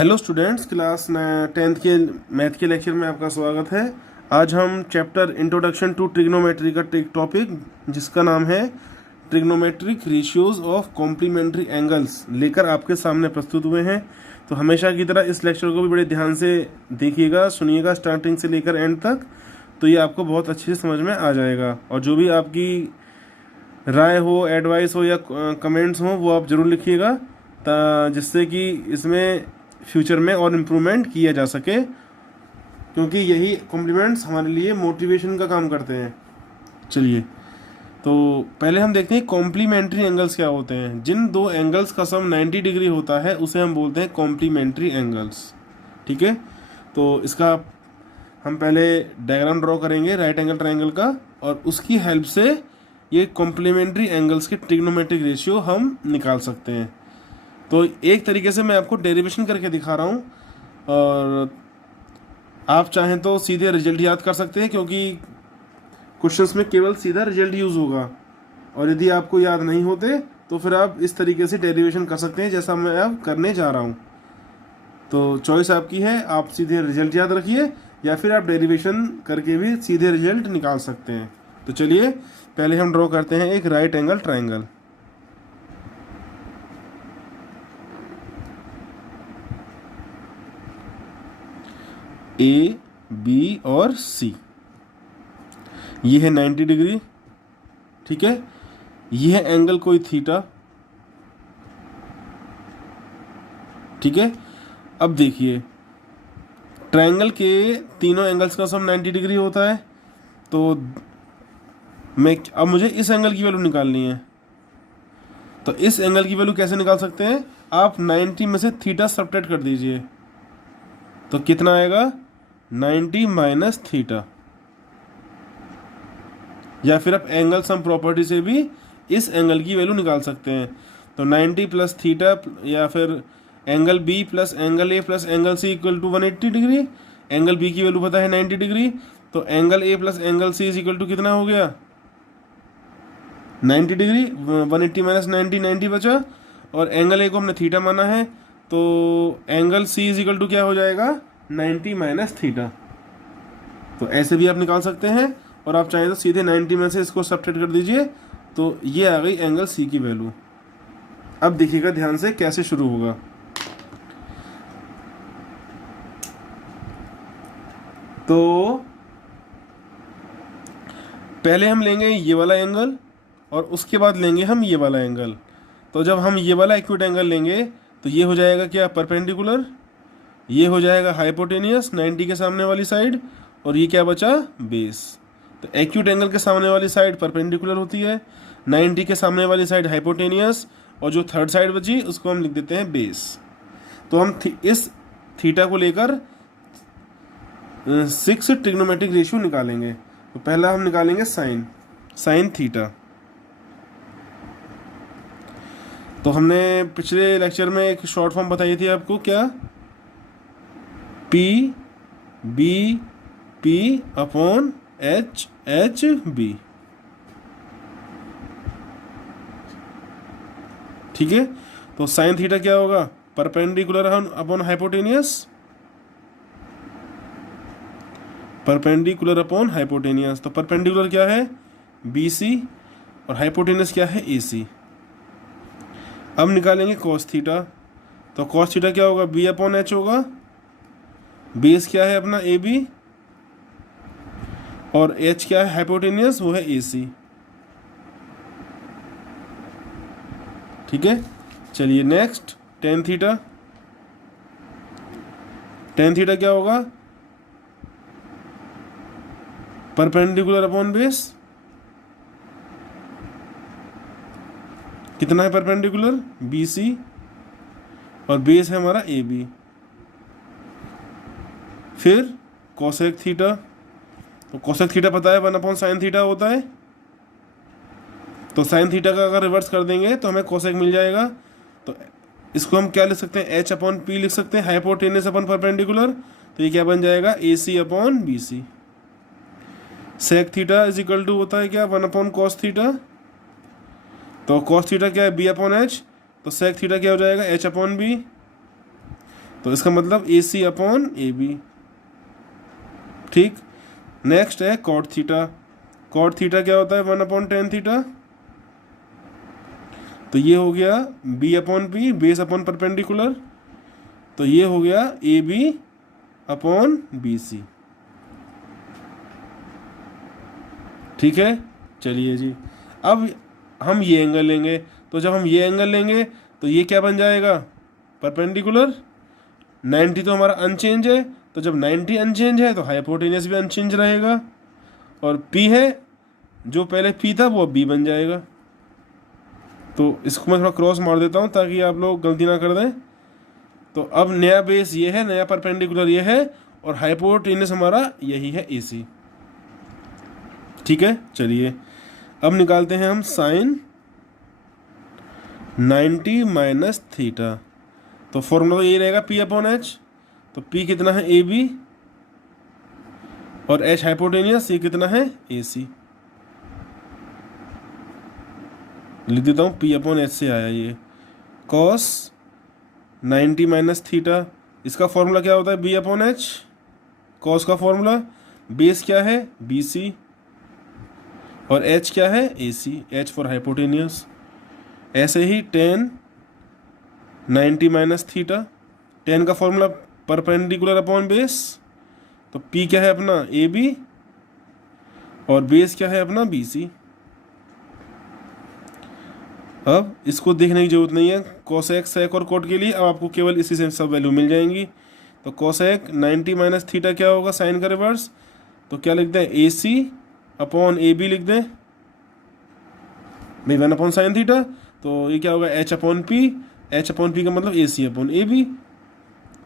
Hello students, class 10th के math के lecture में आपका स्वागत है। आज हम चैप्टर इंट्रोडक्शन टू ट्रिग्नोमेट्री का टॉपिक जिसका नाम है trigonometric ratios of complementary angles लेकर आपके सामने प्रस्तुत हुए हैं। तो हमेशा की तरह इस लेक्चर को भी बड़े ध्यान से देखिएगा, सुनिएगा स्टार्टिंग से लेकर एंड तक, तो ये आपको बहुत अच्छे से समझ में आ जाएगा। और जो भी आपकी राय हो, एडवाइस हो या कमेंट्स हो वो आप ज़रूर लिखिएगा, जिससे कि इसमें फ्यूचर में और इम्प्रूवमेंट किया जा सके, क्योंकि यही कॉम्प्लीमेंट्स हमारे लिए मोटिवेशन का काम करते हैं। चलिए, तो पहले हम देखते हैं कॉम्प्लीमेंट्री एंगल्स क्या होते हैं। जिन दो एंगल्स का सम 90 डिग्री होता है उसे हम बोलते हैं कॉम्प्लीमेंट्री एंगल्स। ठीक है, तो इसका हम पहले डायग्राम ड्रॉ करेंगे राइट एंगल ट्रायंगल का, और उसकी हेल्प से ये कॉम्प्लीमेंट्री एंगल्स के ट्रिग्नोमेट्रिक रेशियो हम निकाल सकते हैं। तो एक तरीके से मैं आपको डेरिवेशन करके दिखा रहा हूँ, और आप चाहें तो सीधे रिजल्ट याद कर सकते हैं, क्योंकि क्वेश्चंस में केवल सीधा रिजल्ट यूज़ होगा। और यदि आपको याद नहीं होते तो फिर आप इस तरीके से डेरिवेशन कर सकते हैं जैसा मैं अब करने जा रहा हूँ। तो चॉइस आपकी है, आप सीधे रिजल्ट याद रखिए या फिर आप डेरिवेशन करके भी सीधे रिजल्ट निकाल सकते हैं। तो चलिए पहले हम ड्रॉ करते हैं एक राइट एंगल ट्रायंगल। ए, बी और सी, ये है 90 डिग्री। ठीक है, ये है एंगल कोई थीटा। ठीक है, अब देखिए ट्रायंगल के तीनों एंगल्स का सम 90 डिग्री होता है। तो अब मुझे इस एंगल की वैल्यू निकालनी है। तो इस एंगल की वैल्यू कैसे निकाल सकते हैं? आप 90 में से थीटा सब्ट्रैक्ट कर दीजिए, तो कितना आएगा? 90 माइनस थीटा। या फिर आप एंगल सम प्रॉपर्टी से भी इस एंगल की वैल्यू निकाल सकते हैं। तो 90 प्लस थीटा, या फिर angle B plus angle A plus angle C equal to 180 degree. Angle B की वैल्यू पता है 90 डिग्री, तो angle A plus angle C is equal to कितना हो गया? 90 डिग्री। 180 माइनस 90, 90 बचा। और एंगल ए को हमने थीटा माना है, तो angle C is equal to क्या हो जाएगा? 90 माइनस थीटा। तो ऐसे भी आप निकाल सकते हैं, और आप चाहें तो सीधे 90 में से इसको सब्ट्रैक्ट कर दीजिए, तो ये आ गई एंगल सी की वैल्यू। अब देखिएगा ध्यान से कैसे शुरू होगा। तो पहले हम लेंगे ये वाला एंगल, और उसके बाद लेंगे हम ये वाला एंगल। तो जब हम ये वाला एक्यूट एंगल लेंगे तो ये हो जाएगा क्या? परपेंडिकुलर। ये हो जाएगा हाइपोटेनियस 90 के सामने वाली साइड, और ये क्या बचा? बेस। तो एक्यूट एंगल के सामने वाली साइड परपेंडिकुलर होती है, 90 के सामने वाली साइड हाइपोटेनियस, और जो थर्ड साइड बची उसको हम लिख देते हैं बेस। तो हम इस थीटा को लेकर 6 ट्रिग्नोमेट्रिक रेशियो निकालेंगे। तो पहला हम निकालेंगे साइन थीटा। तो हमने पिछले लेक्चर में एक शॉर्ट फॉर्म बताई थी आपको, क्या? P B P upon H H B. ठीक है, तो साइन थीटा क्या होगा? Perpendicular upon hypotenuse, perpendicular upon hypotenuse. तो परपेंडिकुलर क्या है? बी सी, और हाइपोटेनियस क्या है? ए सी। अब निकालेंगे कॉस थीटा। तो कॉस थीटा क्या होगा? बी अपॉन एच होगा। बेस क्या है अपना? ए बी, और एच क्या है? हाइपोटेनियस, वो है ए सी। ठीक है, चलिए next tan theta. Tan theta क्या होगा? Perpendicular upon base. कितना है परपेंडिकुलर? बी सी, और बेस है हमारा ए बी। फिर कोसेक थीटा। तो कोसेक थीटा पता है 1 अपॉन साइन थीटा होता है। तो साइन थीटा का अगर रिवर्स कर देंगे तो हमें कोसेक मिल जाएगा। तो इसको हम क्या लिख सकते हैं? एच अपॉन पी लिख सकते हैं, हाइपोटेनियस अपॉन परपेंडिकुलर। तो ये क्या बन जाएगा? A C upon B C. Sec theta is equal to होता है क्या? 1 अपॉन कॉस थीटा। तो कॉस थीटा क्या है? B upon H. तो सेक थीटा क्या हो जाएगा? H upon B. तो इसका मतलब A C upon A B. ठीक, नेक्स्ट है कॉट थीटा। कॉट थीटा क्या होता है? 1/tan theta. तो ये हो गया B upon P, base upon perpendicular. तो ये हो गया A B upon B C. ठीक है, चलिए जी, अब हम ये एंगल लेंगे। तो जब हम ये एंगल लेंगे तो ये क्या बन जाएगा? परपेंडिकुलर। 90 तो हमारा अनचेंज है, तो जब 90 अनचेंज है तो हाइपोटेनियस भी अनचेंज रहेगा। और P है, जो पहले P था वो अब B बन जाएगा। तो इसको मैं थोड़ा क्रॉस मार देता हूँ ताकि आप लोग गलती ना कर दें। तो अब नया बेस ये है, नया परपेंडिकुलर ये है, और हाइपोटेनियस हमारा यही है AC। ठीक है, चलिए अब निकालते हैं हम साइन 90 माइनस थीटा। तो फॉर्मूला तो ये रहेगा P अपॉन H। तो P कितना है? AB, और H हाइपोटेनियस, ये कितना है? AC। लिख देता हूँ, P अपॉन H से आया ये cos 90 माइनस थीटा। इसका फॉर्मूला क्या होता है? B upon H। cos का फॉर्मूला, बेस क्या है? BC, और H क्या है? AC, H for hypotenuse. ऐसे ही tan 90 माइनस थीटा, tan का फॉर्मूला परपेंडिकुलर अपॉन बेस। तो P क्या है अपना? AB, और बेस क्या है अपना? BC। अब इसको देखने की जरूरत नहीं है कोसेक, सेक और कोट के लिए। अब आपको केवल इसी से सब वैल्यू मिल जाएंगी। तो कोसेक 90 माइनस थीटा क्या होगा? साइन का रिवर्स। तो क्या लिखते हैं? AC अपॉन AB लिख दें भाई, 1 अपॉन साइन थीटा। तो ये क्या होगा? H upon P। H upon P का मतलब AC अपॉन AB।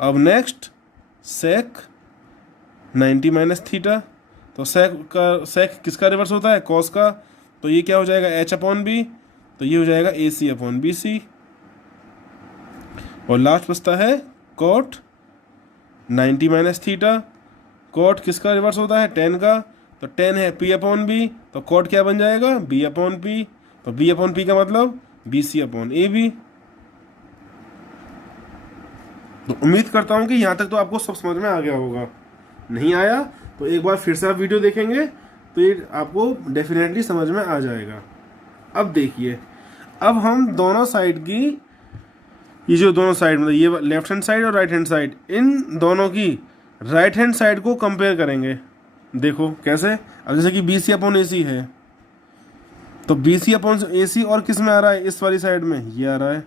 अब नेक्स्ट सेक 90 माइनस थीटा। तो सेक किसका रिवर्स होता है? कॉस का। तो ये क्या हो जाएगा? H upon B। तो ये हो जाएगा AC अपॉन BC। और लास्ट बचता है कॉट 90 माइनस थीटा। कॉट किसका रिवर्स होता है? tan का। तो tan है P अपॉन B। तो कॉट क्या बन जाएगा? B upon P। तो B अपॉन P का मतलब BC अपॉन AB। तो उम्मीद करता हूँ कि यहाँ तक तो आपको सब समझ में आ गया होगा। नहीं आया तो एक बार फिर से आप वीडियो देखेंगे तो ये आपको डेफिनेटली समझ में आ जाएगा। अब देखिए, अब हम दोनों साइड की, ये जो दोनों साइड मतलब ये लेफ्ट हैंड साइड और राइट हैंड साइड, इन दोनों की राइट हैंड साइड को कंपेयर करेंगे। देखो कैसे। अब जैसे कि BC अपॉन AC है, तो BC अपॉन AC और किस में आ रहा है? इस वाली साइड में ये आ रहा है।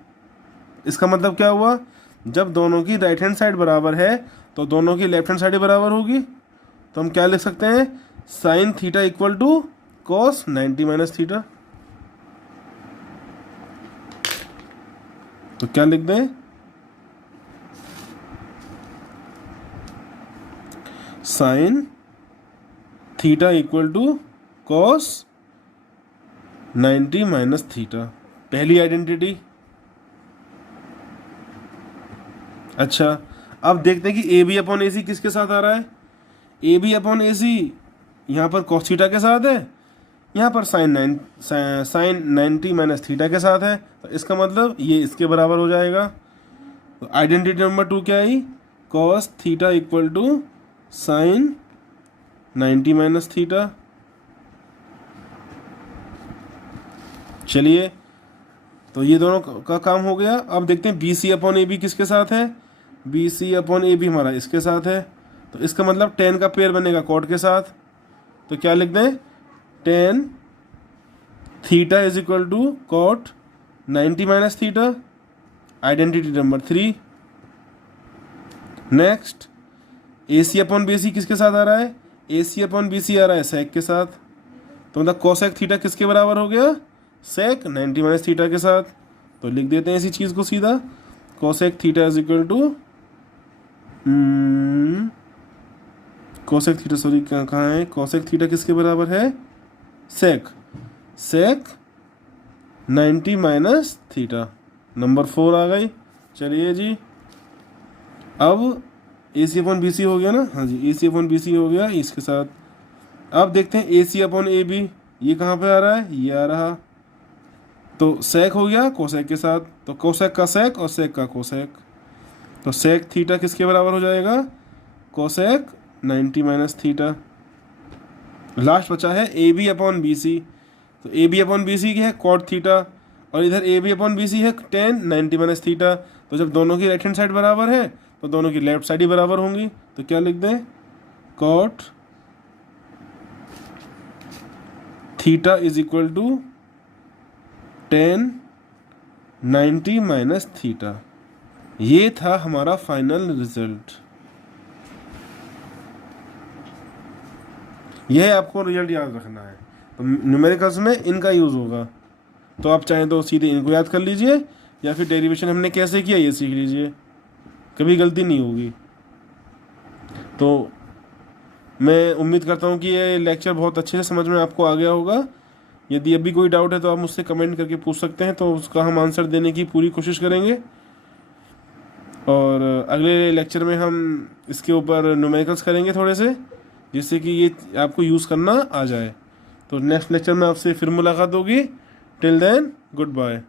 इसका मतलब क्या हुआ? जब दोनों की राइट हैंड साइड बराबर है तो दोनों की लेफ्ट हैंड साइड बराबर होगी। तो हम क्या लिख सकते हैं? Sine theta equal to cos 90 minus theta. तो क्या लिख दें? Sine theta equal to cos 90 minus theta, पहली आइडेंटिटी। अच्छा, अब देखते हैं कि AB अपॉन AC किसके साथ आ रहा है? AB अपॉन AC यहाँ पर cos थीटा के साथ है, यहाँ पर साइन 90 माइनस थीटा के साथ है। तो इसका मतलब ये इसके बराबर हो जाएगा। तो आइडेंटिटी नंबर 2 क्या आई? cos theta equal to sine 90 minus theta. चलिए, तो ये दोनों का काम हो गया। अब देखते हैं BC अपॉन AB किसके साथ है? BC अपॉन AB हमारा इसके साथ है। तो इसका मतलब tan का पेयर बनेगा कॉट के साथ। तो क्या लिख दें? tan theta is equal to cot 90 minus theta, identity number 3। Next, AC upon BC किसके साथ आ रहा है? AC अपॉन BC आ रहा है सेक के साथ। तो मतलब कोसेक थीटा किसके बराबर हो गया? सेक 90 माइनस थीटा के साथ। तो लिख देते हैं इसी चीज़ को सीधा, cosec theta is equal to cosec theta, sorry कहाँ है? कोसेक थीटा किसके बराबर है? Sec 90 minus theta. नंबर 4 आ गई। चलिए जी, अब AC अपॉन BC हो गया ना? हाँ जी, AC अपॉन BC हो गया इसके साथ। अब देखते हैं AC अपॉन AB, ये कहाँ पे आ रहा है? ये आ रहा। तो सेक हो गया कोसेक के साथ। तो कोसेक का सेक और सेक का कोसेक। तो सेक थीटा किसके बराबर हो जाएगा, कोसेक 90 माइनस थीटा। लास्ट बचा है A B upon B C, तो A B upon B C की है कॉट थीटा, और इधर A B upon B C है टेन 90 माइनस थीटा। तो जब दोनों की राइट हैंड साइड बराबर है तो दोनों की लेफ्ट साइड ही बराबर होंगी, तो क्या लिख दें, cot theta is equal to tan 90 minus theta. ये था हमारा फाइनल रिजल्ट। यह आपको रिजल्ट याद रखना है, तो न्यूमेरिकल्स में इनका यूज़ होगा। तो आप चाहें तो सीधे इनको याद कर लीजिए, या फिर डेरिवेशन हमने कैसे किया ये सीख लीजिए, कभी गलती नहीं होगी। तो मैं उम्मीद करता हूँ कि ये लेक्चर बहुत अच्छे से समझ में आपको आ गया होगा। यदि अभी कोई डाउट है तो आप मुझसे कमेंट करके पूछ सकते हैं, तो उसका हम आंसर देने की पूरी कोशिश करेंगे। और अगले लेक्चर में हम इसके ऊपर न्यूमेरिकल्स करेंगे थोड़े से, जिससे कि ये आपको यूज़ करना आ जाए। तो नेक्स्ट लेक्चर में आपसे फिर मुलाकात होगी। Till then good bye.